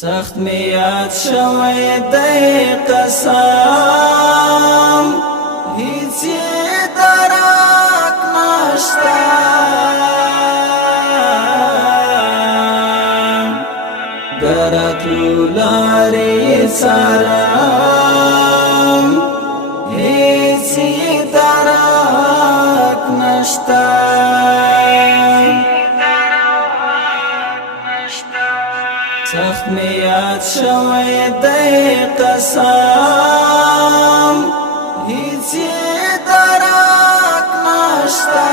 سخت می یاد شوی دی قسم هیچ درک نشتا درتو لاری سرم هیچ درک نشتا سخت می یاد شوی دی قسم هیچ درک نشتا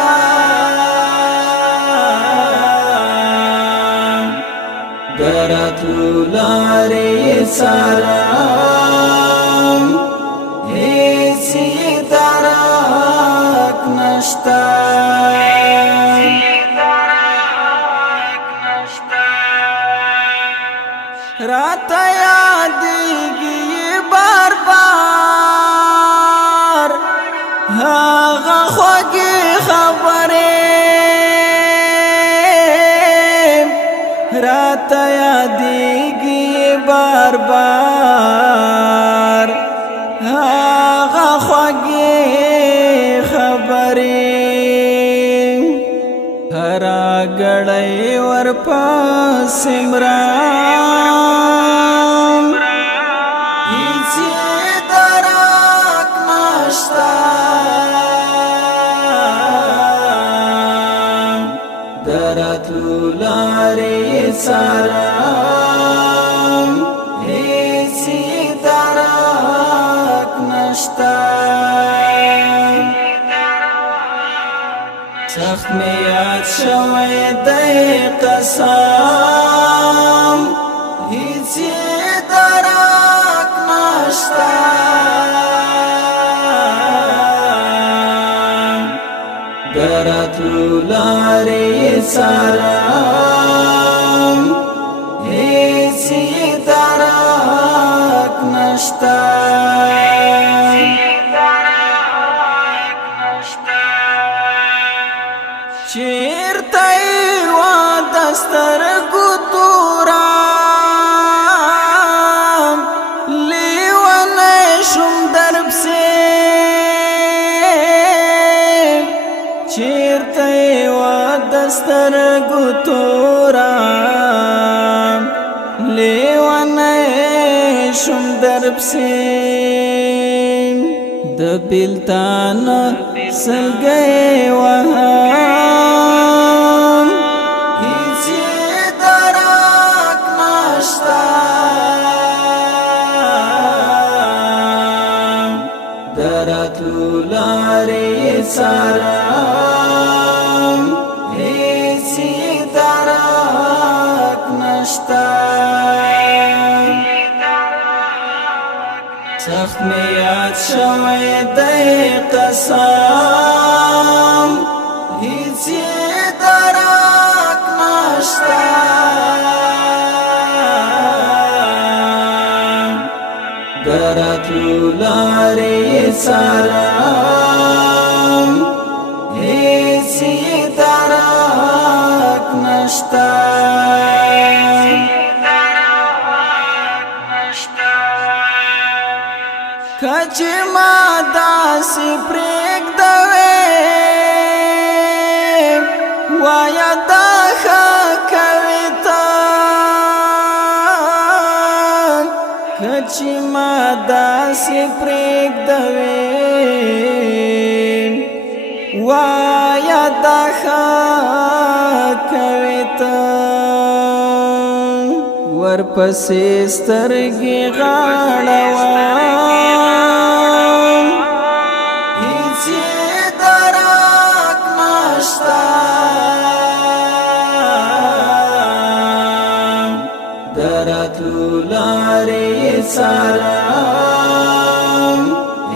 درتو لاری سرم هیچ درک نشتا رات یادیږي بار بار هغه خوږې خبرې رات یادیږي بار بار هغه خوږې خبرې هر غړې ورپسې مرام هیڅ درک نشتا درتو لارې سرم هیڅ درک نشتا سخت می یاد شوی دی قسم هیچ درک نشتا درتو لاری سرم هیچ درک نشتا چیرته و دسترګو تورم لیونه شم درپسې چیرته و دسترګو تورم لیونه شم درپسې د بیلتان سلګي وهم هیڅ درک نشتا درتو لارې سرم هیڅ درک نشتا سخت می یاد شوی دی قسم هیچ درک نشتا درتو لاری سرم هیچ درک نشتا کچی ما داسی پریږدوې وایا دا ښه کوي ته کچی ما داسی پریږدوې وایا دا ښه کوي ته ورپسې سترګې غاړوم هیڅ درک نشتا درتو لارې سرم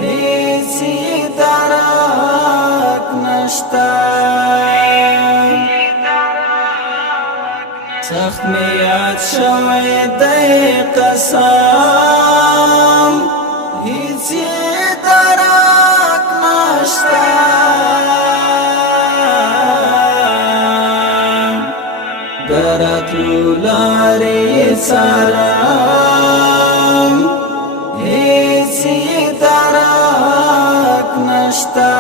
هیڅ درک نشتا سخت می یاد شوی دی قسم هیڅ درک نشتا درتو درتلو لارې څارم هیڅ یې درک نشته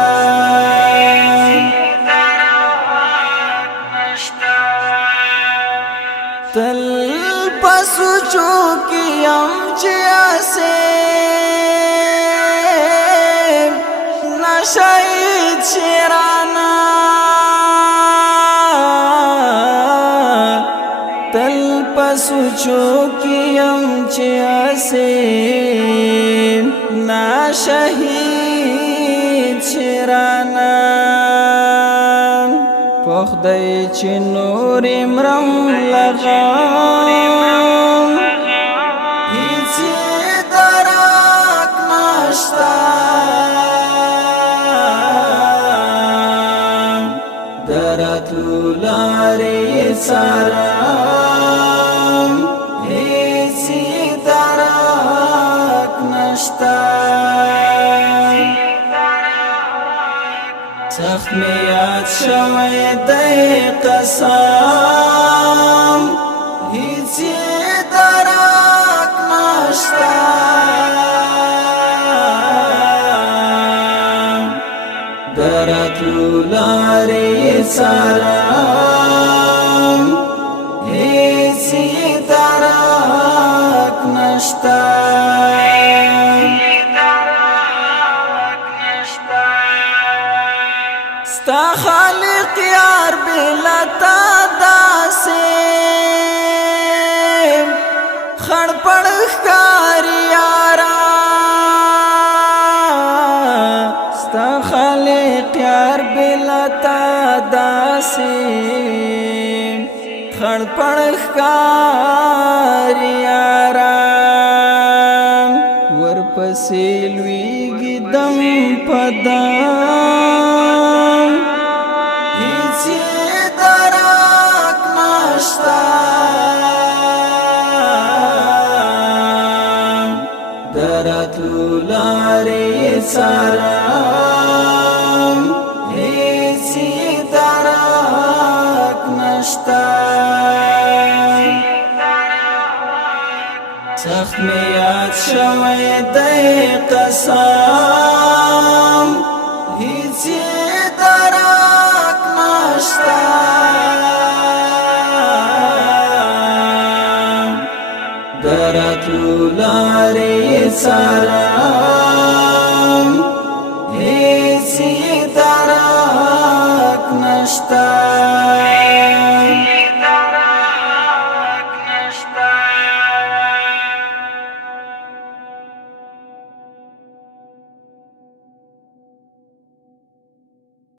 تل په سوچو کې یم چې اسیم نشهید شیرانا تل په سوچو کې یم چې اسیم نشهید شیرانا پخدای چې نور مرم لغم هیڅ درک نشته درتلو لارې څارم هیڅ درک نشته سخت می یاد شوی دی قسم هیڅ درک نشته درتلو لارې څارم هیڅ درک نشته ستا خالق یار بلا تا داسې خړ پړ ښکاري یارا ستا خالق یار بلا تا داسې خړ پړ ښکاري یارا ورپسې لویږي دم په دم هیڅ درک نشته درتلو لارې څارم هیڅ درک نشته سخت می یاد شوی دی قسم هیڅ درک نشته درتلو لارې څارم هیڅ درک نشته